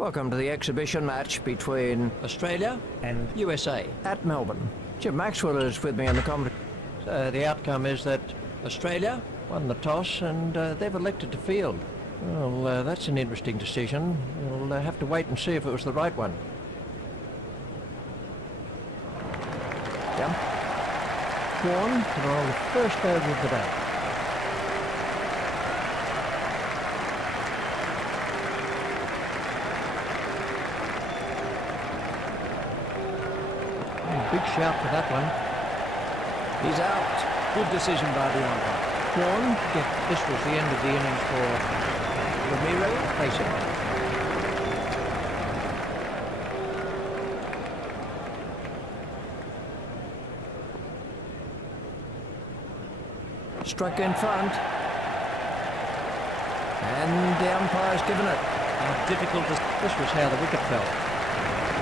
Welcome to the exhibition match between Australia and USA at Melbourne. Jim Maxwell is with me on the commentary. So the outcome is that Australia won the toss and they've elected to field. Well, that's an interesting decision. We'll have to wait and see if it was the right one. Jump. Warren to roll the first over of the day. Big shout for that one. He's out. Good decision by the umpire. Warren, this was the end of the innings for Ramiro facing. Struck in front. And the umpire's given it. How difficult this was how the wicket fell.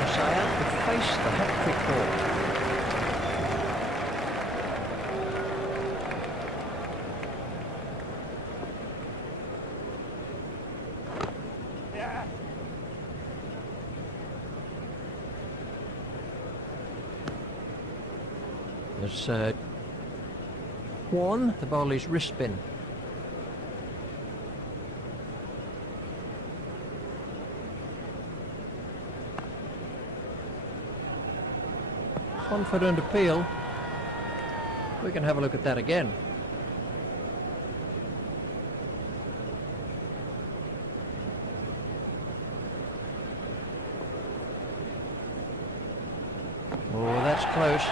Messiah could face the hat-trick ball. There's Warren, the bowler's wrist spin. Confident appeal. We can have a look at that again. Oh, that's close.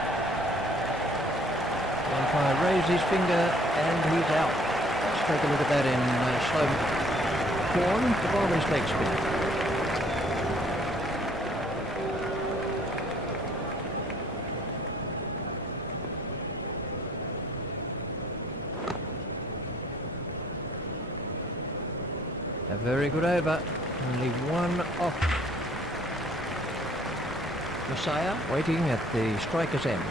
The umpire raised his finger and he's out. Let's take a look at that in slow. Warren, the bowler's leg spin. A very good over, only one off. Messiah waiting at the striker's end.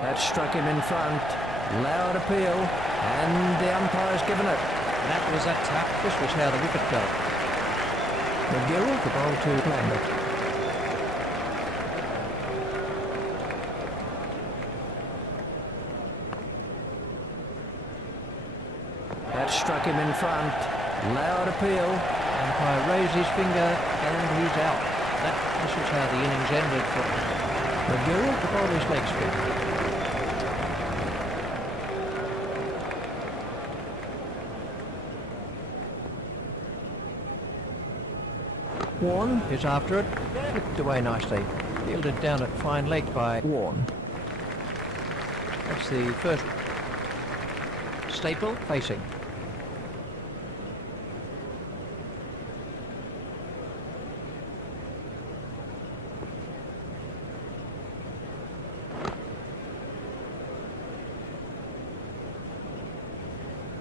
That struck him in front. Loud appeal, and the umpire's given it. That was a tap. This was how the wicket fell. McGill, the ball to Lambert. That struck him in front. Loud appeal. Umpire raised his finger and he's out. This was how the innings ended for McGill, the bowler's leg spin. Warren is after it. Flicked away nicely. Fielded down at fine leg by Warren. That's the first. Staple facing.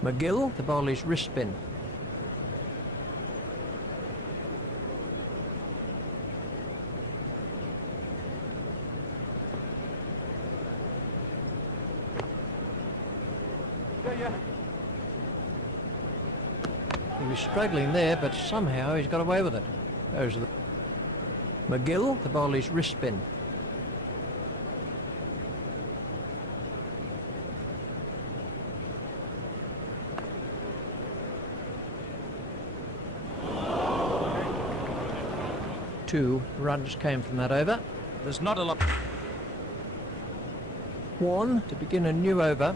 McGill, the bowler's wrist spin. He was struggling there, but somehow he's got away with it. Those are the McGill, the bowler's wrist spin. Two runs came from that over. There's not a lot. Warren to begin a new over.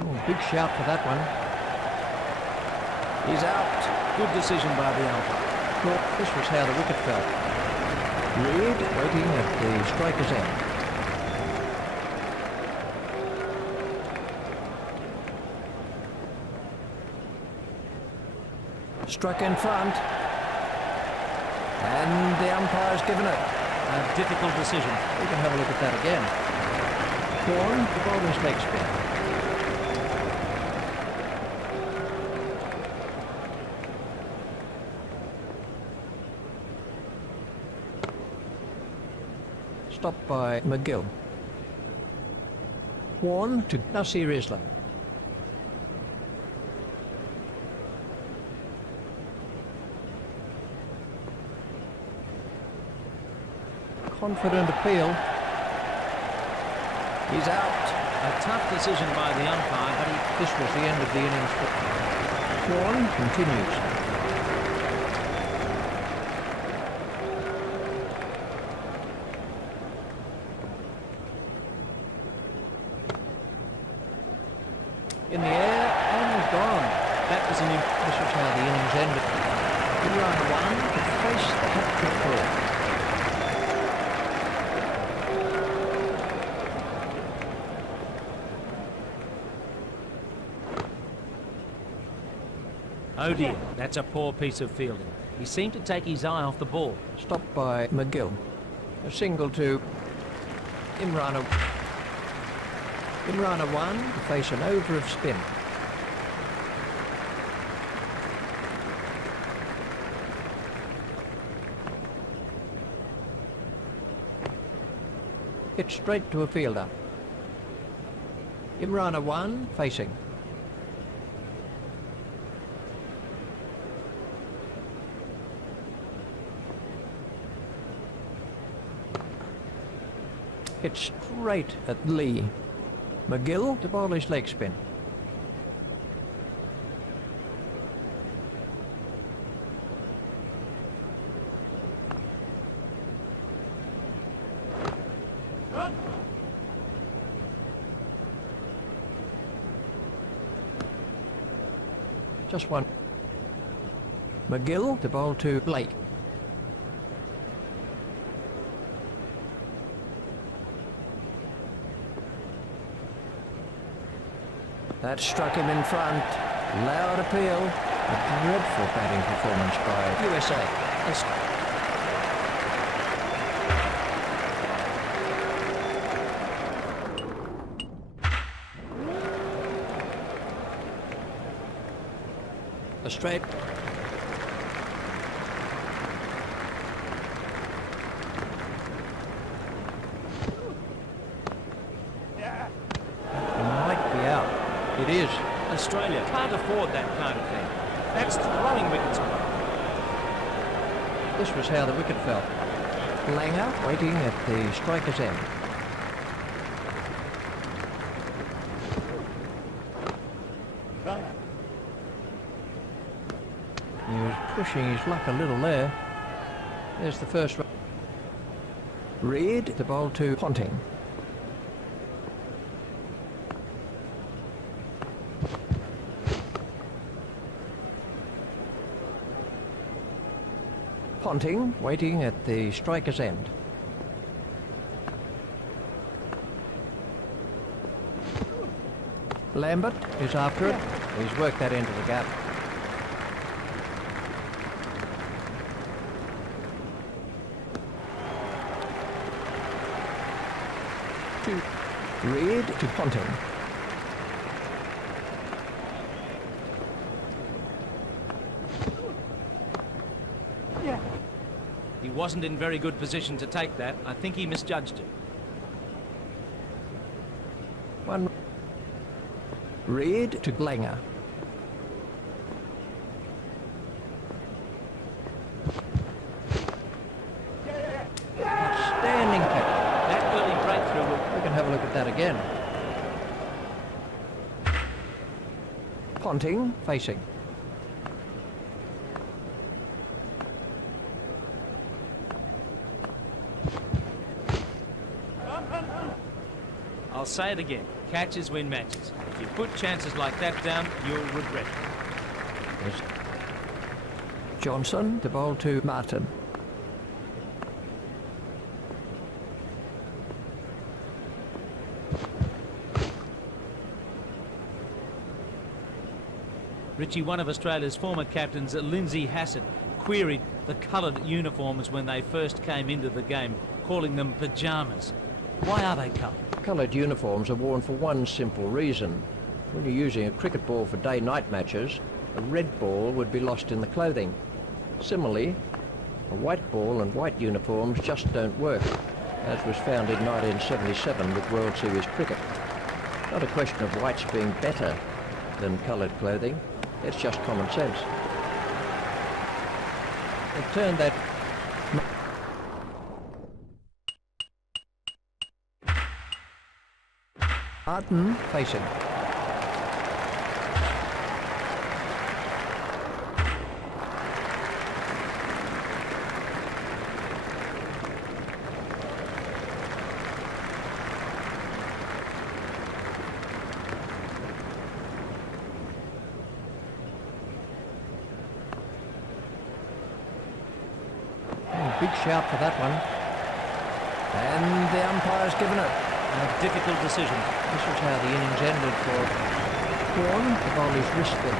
Oh, big shout for that one. He's out. Good decision by the umpire. Well, this was how the wicket fell. Reed waiting at the striker's end. Struck in front. And the umpire's given it. A difficult decision. We can have a look at that again. Warren, the bowler's leg spin. Stopped by McGill. Warren to Nasir Islam. Confident appeal. He's out. A tough decision by the umpire, but This was the end of the innings. Warren continues. In the air and gone. that was an This is how the innings ended. Speedrun won to face the hat-trick ball. Oh dear, that's a poor piece of fielding. He seemed to take his eye off the ball. Stopped by McGill. a single to Imrana. Imrana won to face an over of spin. Hit straight to a fielder. Imrana won facing. Hit straight at Lee. McGill. to bowl his leg spin. Just one McGill. to bowl to Blake. That struck him in front. Loud appeal. A dreadful batting performance by USA. A straight. Might be out. It is. Australia can't afford that kind of thing. That's throwing wickets away. This was how the wicket fell. Langer waiting at the striker's end. He was pushing his luck a little there. There's the first run. Reed. The bowl to Ponting. Ponting. waiting at the striker's end. Lambert. Is after it. He's worked that into the gap. Reed to Ponting. He wasn't in very good position to take that. I think he misjudged it. One. Reed to Langer. Outstanding catch. That early breakthrough will... We can have a look at that again. Ponting. Facing. I'll say it again. Catches win matches. If you put chances like that down, you'll regret it. There's Johnson. the bowl to Martin. Richie, one of Australia's former captains, Lindsay Hassett, queried the coloured uniforms when they first came into the game, calling them pyjamas. Why are they coloured? coloured uniforms are worn for one simple reason. When you're using a cricket ball for day-night matches, a red ball would be lost in the clothing. Similarly, a white ball and white uniforms just don't work, as was found in 1977 with World Series cricket. Not a question of whites being better than coloured clothing, it's just common sense. It turned that Martin facing. Big shout for that one. and the umpire's given it. A difficult decision. This was how the innings ended for One. the bowler's wrist spin.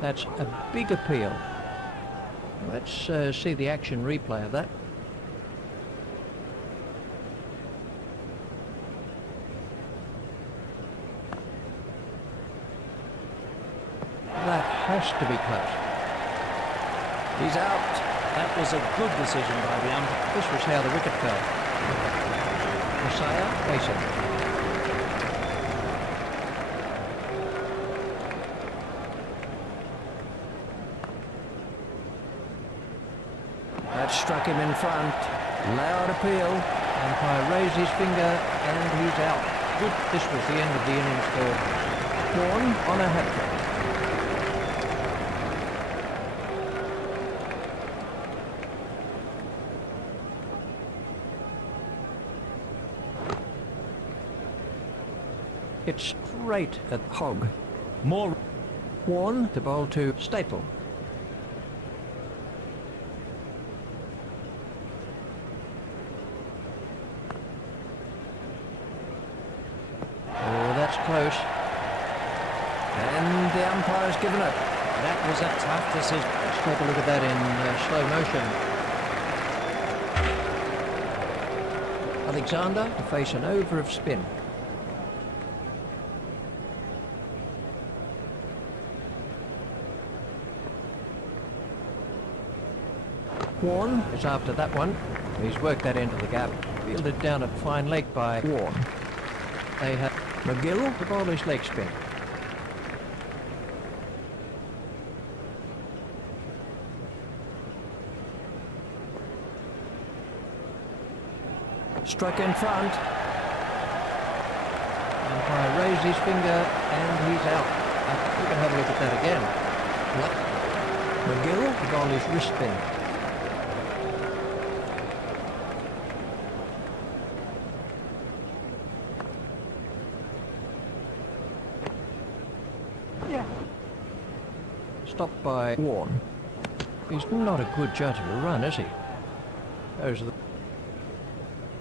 That's a big appeal. Let's see the action replay of that. That has to be close. He's out. That was a good decision by the umpire. This was how the wicket fell. Messiah facing. That struck him in front. Loud appeal. Umpire raised his finger and he's out. Good. This was the end of the innings for Horn on a hat-trick. Hit straight at Hogg. More. Warren to bowl to Staple. Oh, that's close. And the umpire's given it. That was a tough decision. Let's take a look at that in slow motion. Alexander to face an over of spin. Warren is after that one. He's worked that into the gap. Fielded down at fine leg by Warren. They have McGill to bowl his leg spin. Struck in front. Umpire raised his finger and he's out. We can have a look at that again. McGill to bowl his wrist spin. Stopped by Warren. He's not a good judge of a run, is he? Those are the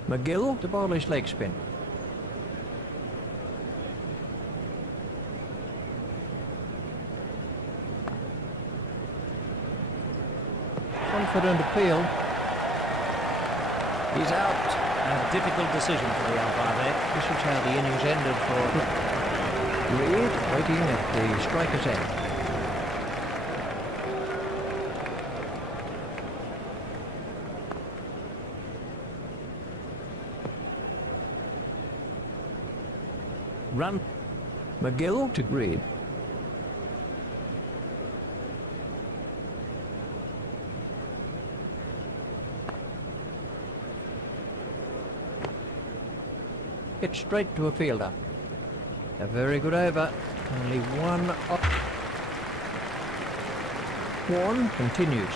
McGill to bowl his leg spin. Confident appeal. He's out. A difficult decision for the umpire there. This is how the innings ended for Reed, waiting at the striker's end. Run. McGill to Reed. Hit straight to a fielder. A very good over. Only one off. Warren continues.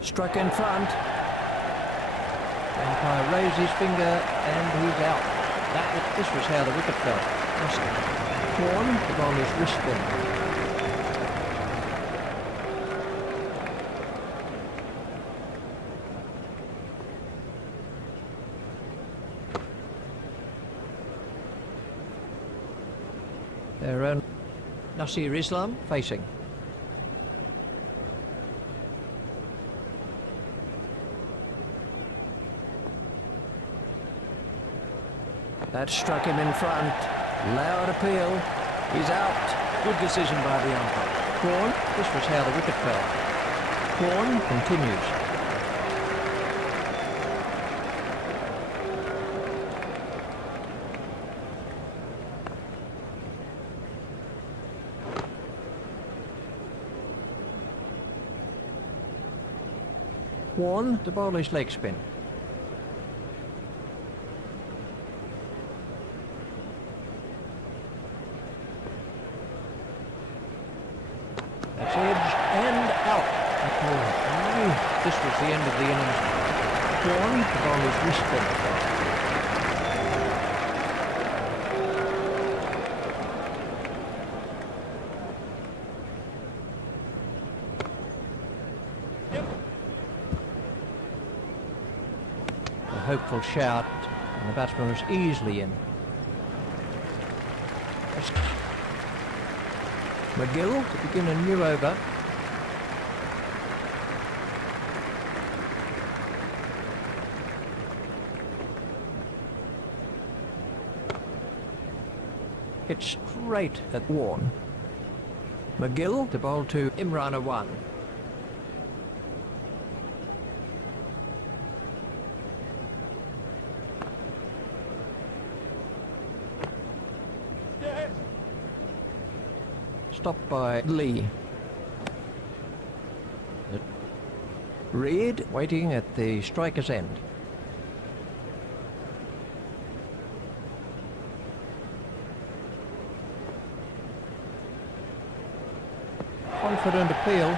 Struck in front. Umpire raised his finger and he's out. This was how the wicket fell. Warren to bowl his wrist spin. Their own Nasir Islam facing. That struck him in front. Loud appeal. He's out. Good decision by the umpire. Corn, this was how the wicket fell. Corn continues. Warn to bowl his leg spin. That's edge and out. This was the end of the innings. Warn to bowl his wrist spin. Hopeful shout, and the batsman was easily in. McGill to begin a new over. Hit straight at Warne. McGill to bowl to Imran 1. Stopped by Lee. Reed waiting at the striker's end. Confident appeal.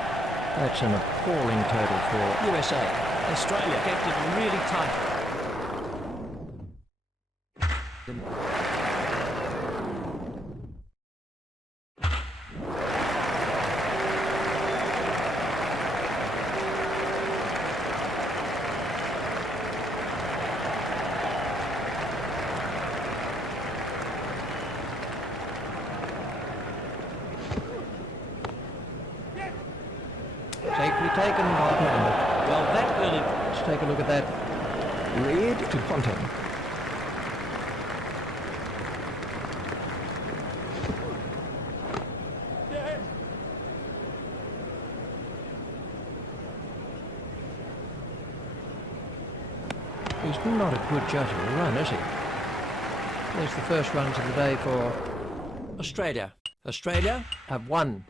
That's an appalling total for USA. Australia kept it really tight. Safely taken by Lambert. Well, that early... Let's take a look at that. Reed to Ponting. He's not a good judge of a run, is he? There's the first runs of the day for Australia. Australia have won.